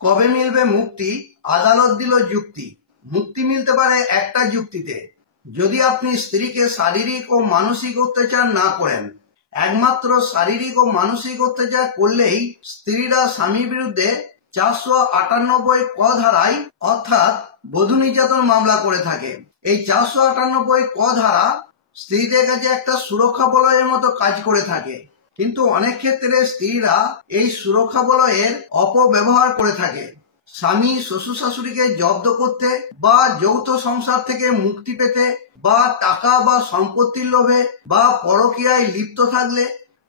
কবে মিলবে মুক্তি? আদালত দিল যুক্তি। মুক্তি মিলতে পারে একটা যুক্তিতে, যদি আপনি স্ত্রীকে শারীরিক ও মানসিক অত্যাচার না করেন। একমাত্র শারীরিক ও মানসিক অত্যাচার করলেই স্ত্রীরা স্বামীর বিরুদ্ধে 498 ক ধারায় অর্থাৎ বধূ নির্যাতন মামলা করে থাকে। এই 498 ক ধারা স্ত্রীদের কাছে একটা সুরক্ষা বলয়ের মতো কাজ করে থাকে, কিন্তু অনেক ক্ষেত্রে স্ত্রীরা এই সুরক্ষা বলয়ের অপব্যবহার করে থাকে। স্বামী শ্বশুর শাশুড়িকে জব্দ করতে বা যৌথ সংসার থেকে মুক্তি পেতে বা টাকা বা সম্পত্তির লোভে বা পরকীয়ায় লিপ্ত থাকলে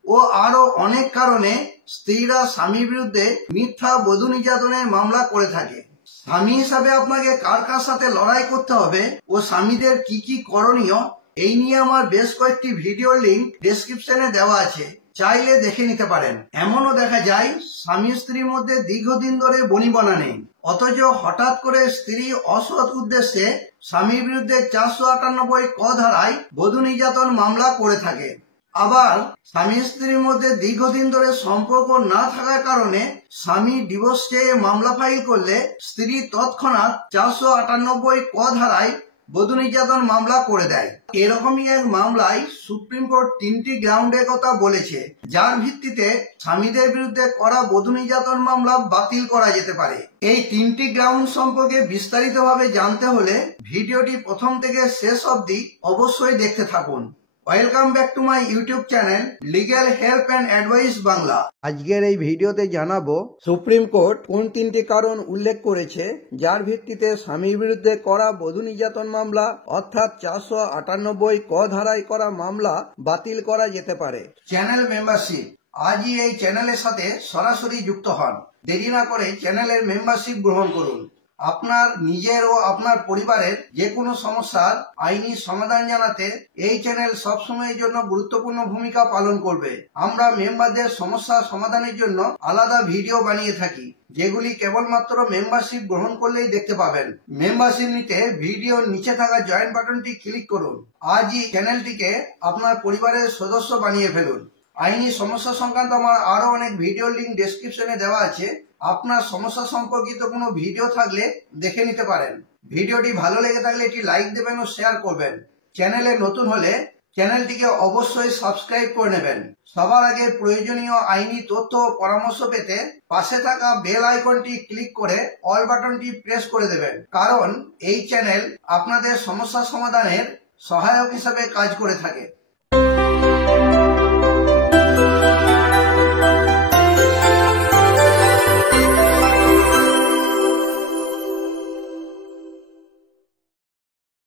ও আরো অনেক কারণে স্ত্রীরা স্বামীর বিরুদ্ধে মিথ্যা বধূ নির্যাতনের মামলা করে থাকে। স্বামী হিসাবে আপনাকে কার কার সাথে লড়াই করতে হবে ও স্বামীদের কি কি করণীয়, এই নিয়ে আমার বেশ কয়েকটি ভিডিওর লিংক ডেসক্রিপশনে দেওয়া আছে, চাইলে দেখে নিতে পারেন। এমনও দেখা যায় স্বামী স্ত্রীর মধ্যে দীর্ঘদিন ধরে বনিবনা নেই, অথচ হঠাৎ করে স্ত্রী অসৎ উদ্দেশ্যে স্বামীর বিরুদ্ধে 498 ক ধারায় বধূ নির্যাতন মামলা করে থাকে। আবার স্বামী স্ত্রীর মধ্যে দীর্ঘদিন ধরে সম্পর্ক না থাকার কারণে স্বামী ডিভোর্স চেয়ে মামলা ফাইল করলে স্ত্রী তৎক্ষণাৎ 498 ক ধারায় বধূ নির্যাতন মামলা করে দেয়। এরকমই এক মামলায় সুপ্রিম কোর্ট 3টি গ্রাউন্ডের কথা বলেছে, যার ভিত্তিতে স্বামীদের বিরুদ্ধে করা বধূ নির্যাতন মামলা বাতিল করা যেতে পারে। এই 3টি গ্রাউন্ড সম্পর্কে বিস্তারিতভাবে জানতে হলে ভিডিওটি প্রথম থেকে শেষ অবধি অবশ্যই দেখতে থাকুন। Welcome back to my YouTube channel legal help and advice Bangla. আজকের এই ভিডিওতে জানাবো সুপ্রিম কোর্ট কোন 3টি কারণ উল্লেখ করেছে যার ভিত্তিতে স্বামীর বিরুদ্ধে করা বধূ নির্যাতন মামলা অর্থাৎ 498 ক ধারায় করা মামলা বাতিল করা যেতে পারে। Channel membership. আজই এই চ্যানেলের সাথে সরাসরি যুক্ত হন। দেরি না করে চ্যানেলের মেম্বারশিপ গ্রহণ করুন। আপনার নিজের ও আপনার পরিবারের যে কোনো সমস্যার আইনি সমাধান জানাতে এই চ্যানেল সবসময়ের জন্য গুরুত্বপূর্ণ ভূমিকা পালন করবে। আমরা মেম্বারদের সমস্যা সমাধানের জন্য আলাদা ভিডিও বানিয়ে থাকি, যেগুলি কেবলমাত্র মেম্বারশিপ গ্রহণ করলেই দেখতে পাবেন। মেম্বারশিপ নিতে ভিডিওর নিচে থাকা জয়েন বাটনটি ক্লিক করুন। আজই চ্যানেলটিকে আপনার পরিবারের সদস্য বানিয়ে ফেলুন। আইনি সমস্যা সংক্রান্ত আমার আরো অনেক ভিডিও লিংক ডেসক্রিপশনে দেওয়া আছে, আপনার সমস্যা সম্পর্কিত কোনো ভিডিও থাকলে দেখে নিতে পারেন। ভিডিওটি ভালো লেগে থাকলে এটি লাইক দেবেন ও শেয়ার করবেন। চ্যানেলে নতুন হলে চ্যানেলটিকে অবশ্যই সাবস্ক্রাইব করে নেবেন। সবার আগে প্রয়োজনীয় আইনি তথ্য ও পরামর্শ পেতে পাশে থাকা বেল আইকনটি ক্লিক করে অল বাটনটি প্রেস করে দেবেন, কারণ এই চ্যানেল আপনাদের সমস্যা সমাধানের সহায়ক হিসাবে কাজ করে থাকে।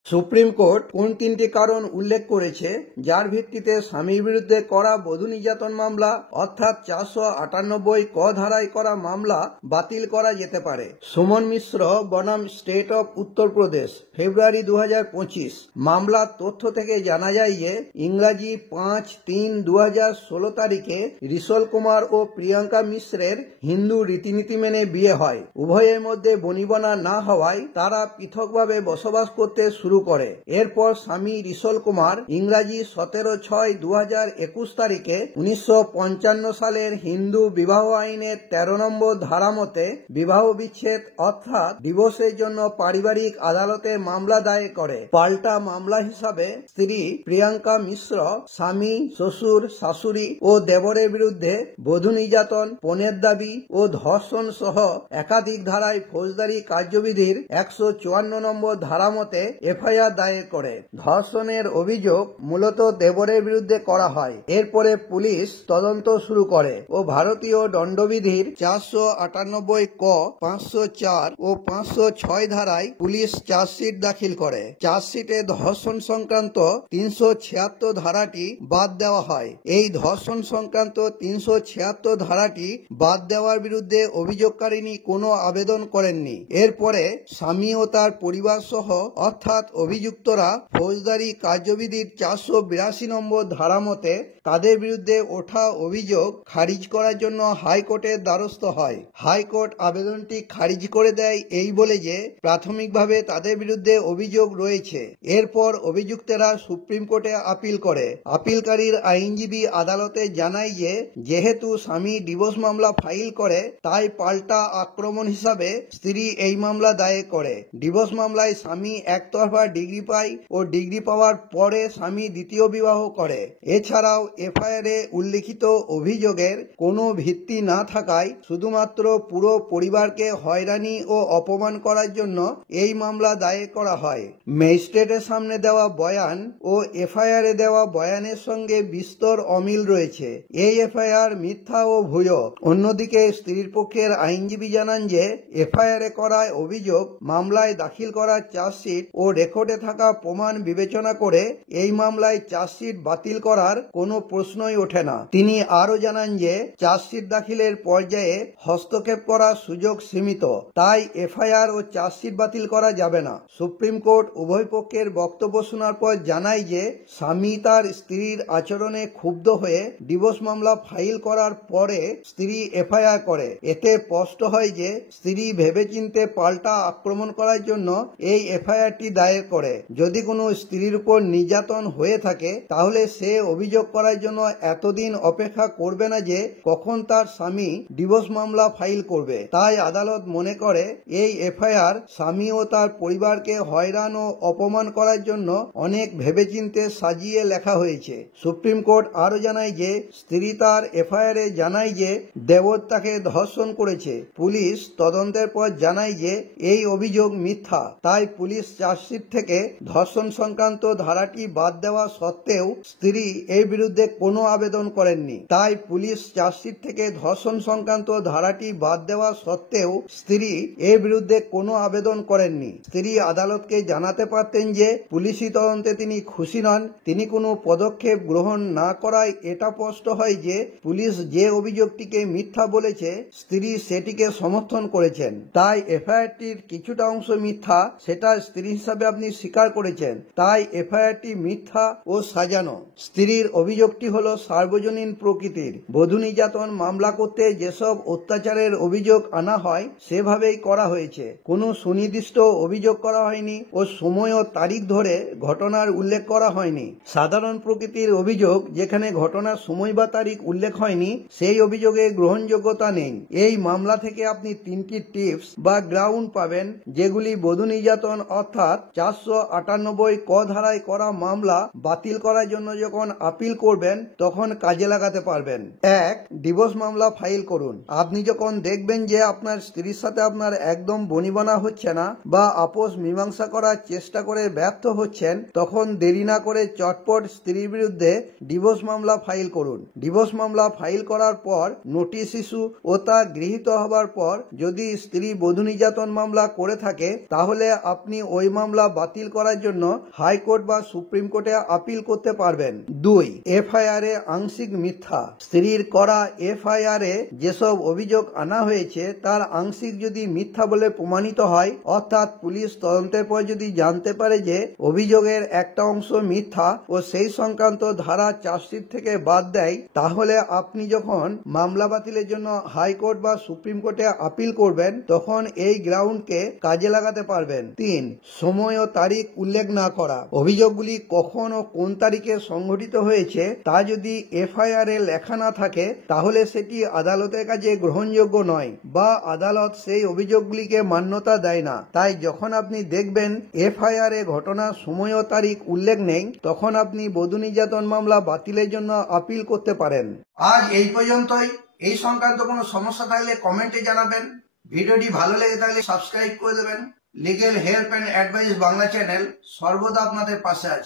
সুপ্রিম কোর্ট কোন 3টি কারণ উল্লেখ করেছে যার ভিত্তিতে স্বামীর বিরুদ্ধে করা বধূ নির্যাতন মামলা অর্থাৎ 498 ক ধারায় করা মামলা বাতিল করা যেতে পারে। সুমন মিশ্র বনাম স্টেট অফ উত্তরপ্রদেশ, ফেব্রুয়ারি 2025। মামলার তথ্য থেকে জানা যায় যে ইংরাজি 5/3/2016 তারিখে রিসল কুমার ও প্রিয়াঙ্কা মিশ্রের হিন্দু রীতিনীতি মেনে বিয়ে হয়। উভয়ের মধ্যে বনিবনা না হওয়ায় তারা পৃথকভাবে বসবাস করতে শুরু করে। এরপর স্বামী রিসল কুমার ইংরাজি 17/6/2021 তারিখে 1955 সালের হিন্দু বিবাহ আইনের 13 নম্বর ধারা মতে বিবাহ বিচ্ছেদ অর্থাৎ ডিভোর্সের জন্য পারিবারিক আদালতে মামলা দায়ের করে। পাল্টা মামলা হিসাবে স্ত্রী প্রিয়াঙ্কা মিশ্র স্বামী শ্বশুর শাশুড়ি ও দেবরের বিরুদ্ধে বধূ নির্যাতন, পণের দাবি ও ধর্ষণ সহ একাধিক ধারায় ফৌজদারি কার্যবিধির 154 নম্বর ধারা মতে এফআইআর দায়ের করে। ধর্ষণের অভিযোগ মূলত দেবরের বিরুদ্ধে করা হয়। এরপরে পুলিশ তদন্ত শুরু করে ও ভারতীয় দণ্ডবিধির 498 ক, 504 ও 506 ধারায় পুলিশ চার্জশিট দাখিল করে। চার্জশিটে ধর্ষণ সংক্রান্ত 376 ধারাটি বাদ দেওয়া হয়। এই ধর্ষণ সংক্রান্ত 376 ধারাটি বাদ দেওয়ার বিরুদ্ধে অভিযোগকারিনী কোনো আবেদন করেননি। এরপরে স্বামী ও তার পরিবার সহ অর্থাৎ অভিযুক্তরা ফৌজদারি কার্যবিধির 482 নম্বর ধারা মতে তাদের বিরুদ্ধে ওঠা অভিযোগ খারিজ করার জন্য হাইকোর্টের দ্বারস্থ হয়। হাইকোর্ট আবেদনটি খারিজ করে দেয় এই বলে যে প্রাথমিকভাবে তাদের বিরুদ্ধে অভিযোগ রয়েছে। এরপর অভিযুক্তরা সুপ্রিম কোর্টে আপিল করে। আপিলকারীর আইনজীবী আদালতে জানায় যে যেহেতু স্বামী ডিভোর্স মামলা ফাইল করে তাই পাল্টা আক্রমণ হিসাবে স্ত্রী এই মামলা দায়ের করে। ডিভোর্স মামলায় স্বামী একতরফা ডিগ্রি পায় ও ডিগ্রি পাওয়ার পরে স্বামী দ্বিতীয় বিবাহ করে। এছাড়াও এফআইআর এ উল্লিখিত অভিযোগের কোনো ভিত্তি না থাকায় শুধুমাত্র পুরো পরিবারকে হয়রানি ও অপমান করার জন্য এই মামলা দায়ের করা হয়। ম্যাজিস্ট্রেটের সামনে দেওয়া বয়ান ও এফআইআর এ দেওয়া বয়ানের সঙ্গে বিস্তর অমিল রয়েছে। এই এফআইআর মিথ্যা ও ভুয়ো। অন্যদিকে স্ত্রীর পক্ষের আইনজীবী জানান যে এফআইআর এ করা অভিযোগ মামলায় দাখিল করা চার্জশিট ও রেকর্ডে থাকা প্রমাণ বিবেচনা করে এই মামলায় চার্জশিট বাতিল করার কোনো প্রশ্নই ওঠে না। তিনি আরও জানান যে চার্জশিট দাখিলের পর্যায়ে হস্তক্ষেপ করার সুযোগ সীমিত, তাই এফআইআর ও চার্জশিট বাতিল করা যাবে না। সুপ্রিম কোর্ট উভয় পক্ষের বক্তব্য শোনার পর জানায় যে স্বামী তার স্ত্রীর আচরণে ক্ষুব্ধ হয়ে ডিভোর্স মামলা ফাইল করার পরে স্ত্রী এফআইআর করে। এতে স্পষ্ট হয় যে স্ত্রী ভেবেচিন্তে পাল্টা আক্রমণ করার জন্য এই এফআইআরটি দায়ের করে। যদি কোনো স্ত্রীর উপর নির্যাতন হয়ে থাকে তাহলে সে অভিযোগ করার জন্য এতদিন অপেক্ষা করবে না যে কখন তার স্বামী ডিভোর্স মামলা ফাইল করবে। তাই আদালত মনে করে এই এফআইআর স্বামী ও তার পরিবারকে হয়রান ও অপমান করার জন্য অনেক ভেবেচিন্তে সাজিয়ে লেখা হয়েছে। সুপ্রিম কোর্ট আরও জানায় যে স্ত্রী তার এফআইআর এ জানায় যে দেবর তাকে ধর্ষণ করেছে। পুলিশ তদন্তের পর জানায় যে এই অভিযোগ মিথ্যা। তাই পুলিশ চার্জশিট থেকে ধর্ষণ সংক্রান্ত ধারাটি বাদ দেওয়া সত্ত্বেও স্ত্রী এর বিরুদ্ধে কোনো আবেদন করেননি। তাই পুলিশ চার্জশিট থেকে ধর্ষণ সংক্রান্ত ধারাটি বাদ দেওয়া সত্ত্বেও স্ত্রী এর বিরুদ্ধে কোনো আবেদন করেননি। স্ত্রী আদালতকে জানাতে পারতেন যে পুলিশি তদন্তে তিনি খুশি নন। তিনি কোনো পদক্ষেপ গ্রহণ না করায় এটা স্পষ্ট হয় যে পুলিশ যে অভিযোগটিকে মিথ্যা বলেছে স্ত্রী সেটিকে সমর্থন করেছেন। তাই এফআইআরটির কিছুটা অংশ মিথ্যা, সেটা স্ত্রী হিসাবে আপনি স্বীকার করেছেন। তাই এফআইআরটি মিথ্যা ও সাজানো। স্ত্রীর অভিযোগটি হলো সার্বজনীন প্রকৃতির। বধূ নির্যাতন মামলা করতে যেসব অত্যাচারের অভিযোগ আনা হয় সেভাবেই করা হয়েছে। কোনো সুনির্দিষ্ট অভিযোগ করা হয়নি ও সময় ও তারিখ ধরে ঘটনার উল্লেখ করা হয়নি। সাধারণ প্রকৃতির অভিযোগ যেখানে ঘটনার সময় বা তারিখ উল্লেখ হয়নি সেই অভিযোগে গ্রহণযোগ্যতা নেই। এই মামলা থেকে আপনি 3টি টিপস বা গ্রাউন্ড পাবেন যেগুলি বধূ নির্যাতন অর্থাৎ 498 ক ধারায় করা মামলা বাতিল করার জন্য যখন আপিল করবেন তখন কাজে লাগাতে পারবেন। 1. ডিভোর্স মামলা ফাইল করুন। আপনি যখন দেখবেন যে আপনার স্ত্রীর সাথে আপনার একদম বনিবনা হচ্ছে না বা আপোষ মীমাংসা করার চেষ্টা করে ব্যর্থ হচ্ছেন তখন দেরি না করে চটপট স্ত্রীর বিরুদ্ধে ডিভোর্স মামলা ফাইল করুন। ডিভোর্স মামলা ফাইল করার পর নোটিশ ইস্যু ও তা গৃহীত হবার পর যদি স্ত্রী বধূ নির্যাতন মামলা করে থাকে তাহলে আপনি ওই মামলা বাতিল করার জন্য হাইকোর্ট বা সুপ্রিম কোর্টে আপিল করতে পারবেন। 2. এফআইআর এ আংশিক মিথ্যা। স্ত্রীর করা এফআইআর এ যেসব অভিযোগ আনা হয়েছে তার আংশিক যদি মিথ্যা বলে প্রমাণিত হয় অর্থাৎ পুলিশ তদন্তের পর যদি জানতে পারে যে অভিযোগের একটা অংশ মিথ্যা ও সেই সংক্রান্ত ধারা চার্জশিট থেকে বাদ দেয় তাহলে আপনি যখন মামলা বাতিলের জন্য হাইকোর্ট বা সুপ্রিম কোর্টে আপিল করবেন তখন এই গ্রাউন্ডকে কাজে লাগাতে পারবেন। 3. সময় ও তারিখ উল্লেখ না করা। অভিযোগগুলি কখন ও কোন তারিখে সংঘটিত হয়েছে তা যদি এফআইআর এ লেখা না থাকে তাহলে সেটি আদালতের কাছে গ্রহণযোগ্য নয় বা আদালত সেই অভিযোগগুলিকে মান্যতা দেয় না। তাই যখন আপনি দেখবেন এফআইআর এ ঘটনার সময় ও তারিখ উল্লেখ নেই তখন আপনি বধূ নির্যাতন মামলা বাতিলের জন্য আপিল করতে পারেন। আজ এই পর্যন্তই। এই সংক্রান্ত কোনো সমস্যা থাকলে কমেন্টে জানাবেন। ভিডিওটি ভালো লেগে থাকলে সাবস্ক্রাইব করে দেবেন। Legal help and advice Bangla channel সর্বদা আপনাদের পাশে আছে।